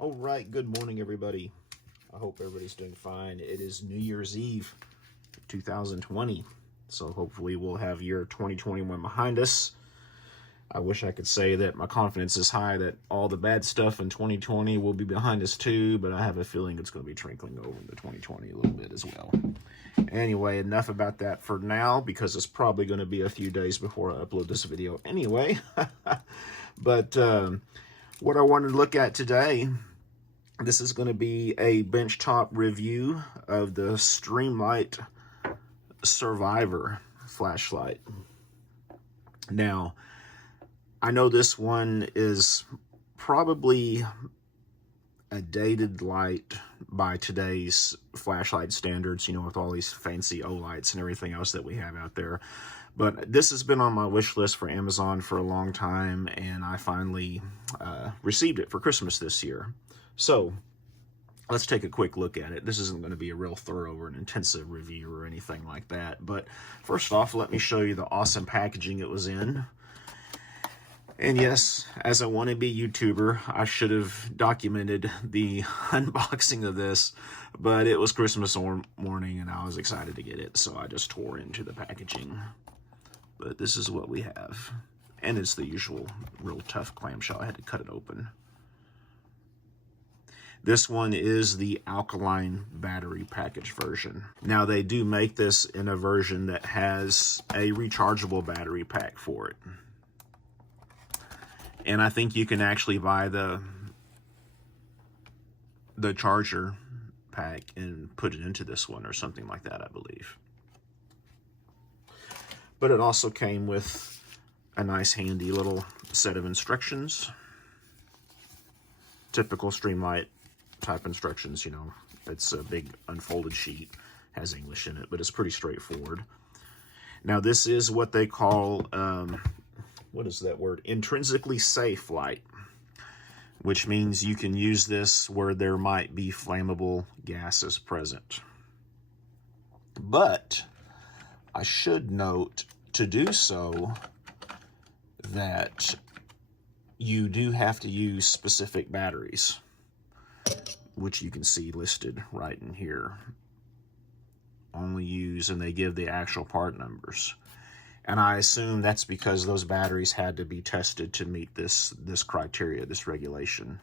All right, good morning, everybody. I hope everybody's doing fine. It is New Year's Eve, 2020. So hopefully we'll have year 2021 behind us. I wish I could say that my confidence is high that all the bad stuff in 2020 will be behind us too, but I have a feeling it's going to be trickling over into 2020 a little bit as well. Anyway, enough about that for now, because it's probably going to be a few days before I upload this video anyway. But what I wanted to look at today, this is going to be a benchtop review of the Streamlight Survivor flashlight. Now, I know this one is probably a dated light by today's flashlight standards, you know, with all these fancy O-lights and everything else that we have out there. But this has been on my wish list for Amazon for a long time, and I finally received it for Christmas this year. So let's take a quick look at it. This isn't going to be a real thorough or an intensive review or anything like that. But first off, let me show you the awesome packaging it was in. And yes, as a wannabe YouTuber, I should have documented the unboxing of this, but it was Christmas morning and I was excited to get it, so I just tore into the packaging. But this is what we have. And it's the usual real tough clamshell. I had to cut it open. This one is the alkaline battery package version. Now, they do make this in a version that has a rechargeable battery pack for it. And I think you can actually buy the charger pack and put it into this one or something like that, I believe. But it also came with a nice handy little set of instructions. Typical Streamlight type instructions, you know. It's a big unfolded sheet, has English in it, but it's pretty straightforward. Now, this is what they call what is that word? Intrinsically safe light, which means you can use this where there might be flammable gases present. But I should note, to do so, that you do have to use specific batteries, which you can see listed right in here. Only use, and they give the actual part numbers. And I assume that's because those batteries had to be tested to meet this criteria, this regulation.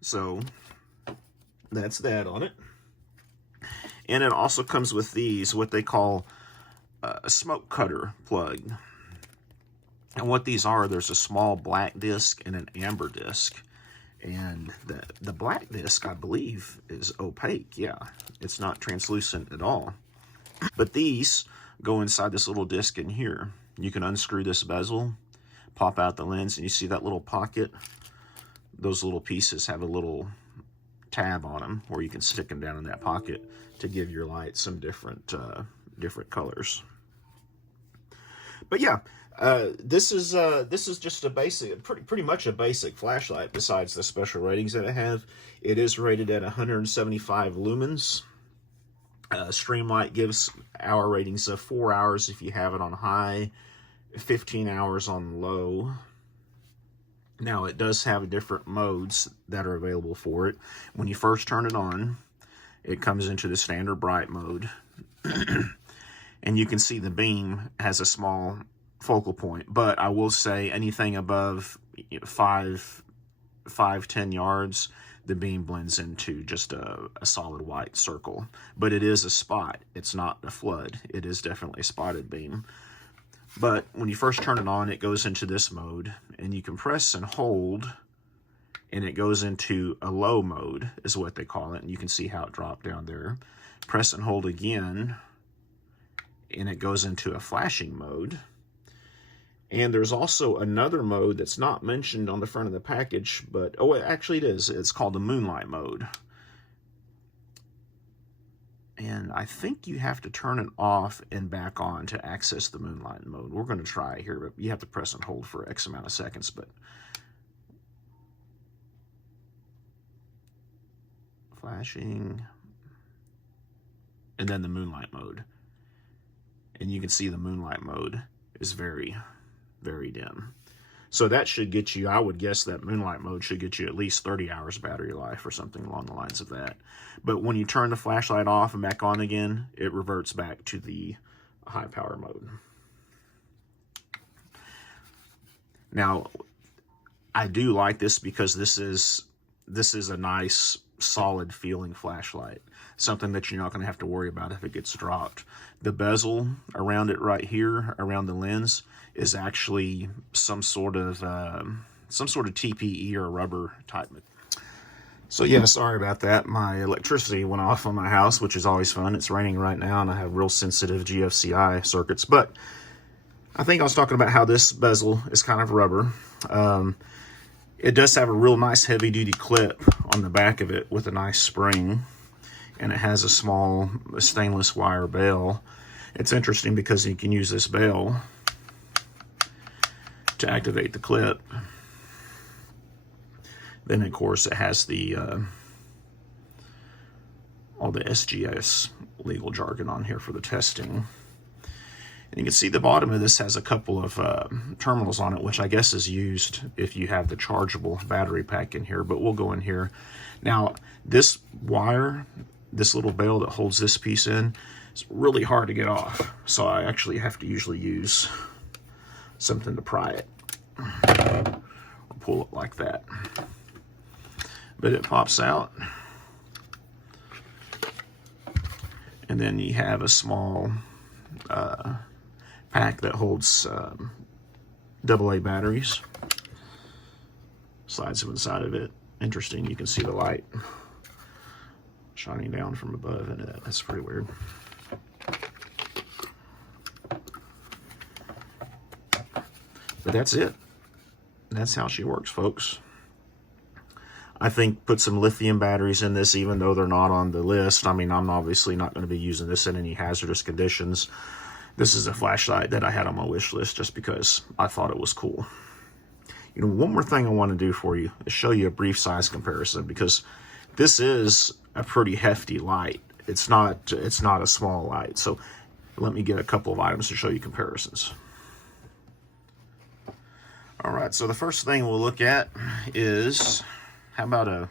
So that's that on it. And it also comes with these, what they call a smoke cutter plug. And what these are, there's a small black disc and an amber disc. And the black disc, I believe, is opaque. Yeah, it's not translucent at all. But these go inside this little disc in here. You can unscrew this bezel, pop out the lens, and you see that little pocket? Those little pieces have a little tab on them where you can stick them down in that pocket to give your light some different colors. But yeah, this is just a basic, pretty much a basic flashlight. Besides the special ratings that I have, it is rated at 175 lumens. Streamlight gives hour ratings of 4 hours if you have it on high, 15 hours on low. Now, it does have different modes that are available for it. When you first turn it on, it comes into the standard bright mode. And you can see the beam has a small focal point. But I will say anything above 10 yards, the beam blends into just a solid white circle. But it is a spot. It's not a flood. It is definitely a spotted beam. But when you first turn it on, it goes into this mode. And you can press and hold, and it goes into a low mode, is what they call it. And you can see how it dropped down there. Press and hold again, and it goes into a flashing mode. And there's also another mode that's not mentioned on the front of the package, but, oh, actually it is. It's called the Moonlight Mode. And I think you have to turn it off and back on to access the Moonlight Mode. We're going to try here, but you have to press and hold for X amount of seconds. But flashing, and then the Moonlight Mode. And you can see the Moonlight Mode is very, very dim. So that should get you, I would guess that Moonlight Mode should get you at least 30 hours battery life or something along the lines of that. But when you turn the flashlight off and back on again, it reverts back to the high power mode. Now, I do like this because this is a nice, solid feeling flashlight. Something that you're not going to have to worry about if it gets dropped. The bezel around it right here, around the lens, is actually some sort of TPE or rubber type. So yeah, sorry about that. My electricity went off on my house, which is always fun. It's raining right now, and I have real sensitive GFCI circuits. But I think I was talking about how this bezel is kind of rubber. It does have a real nice heavy-duty clip on the back of it with a nice spring, and it has a small stainless wire bail. It's interesting because you can use this bail to activate the clip. Then, of course, it has the all the SGS legal jargon on here for the testing. And you can see the bottom of this has a couple of terminals on it, which I guess is used if you have the chargeable battery pack in here, but we'll go in here. Now, this wire, this little bail that holds this piece in, is really hard to get off. So I actually have to usually use something to pry it. Or pull it like that. But it pops out. And then you have a small pack that holds AA batteries. Slides inside of it. Interesting, you can see the light shining down from above into that. That's pretty weird. But that's it. That's how she works, folks. I think put some lithium batteries in this, even though they're not on the list. I mean, I'm obviously not going to be using this in any hazardous conditions. This is a flashlight that I had on my wish list just because I thought it was cool. You know, one more thing I want to do for you is show you a brief size comparison, because this is a pretty hefty light. It's not a small light. So let me get a couple of items to show you comparisons. All right, so the first thing we'll look at is, how about a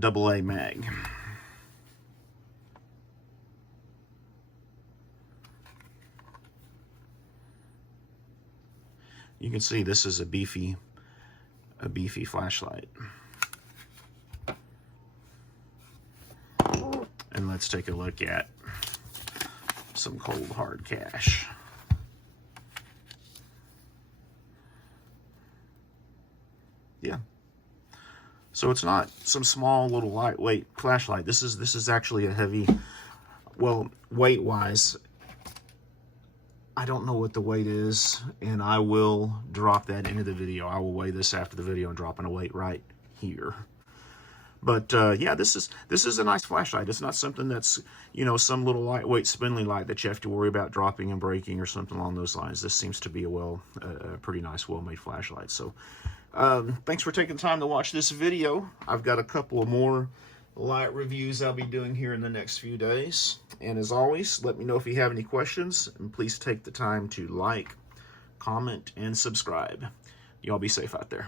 AA mag? You can see this is a beefy flashlight. And let's take a look at some cold hard cash. Yeah. So it's not some small little lightweight flashlight. This is actually a heavy, well, weight-wise, I don't know what the weight is, and I will drop that into the video. I will weigh this after the video and drop in a weight right here. But yeah, this is a nice flashlight. It's not something that's, you know, some little lightweight spindly light that you have to worry about dropping and breaking or something along those lines. This seems to be a pretty nice, well-made flashlight. So thanks for taking the time to watch this video. I've got a couple of more light reviews I'll be doing here in the next few days. And as always, let me know if you have any questions, and please take the time to like, comment, and subscribe. Y'all be safe out there.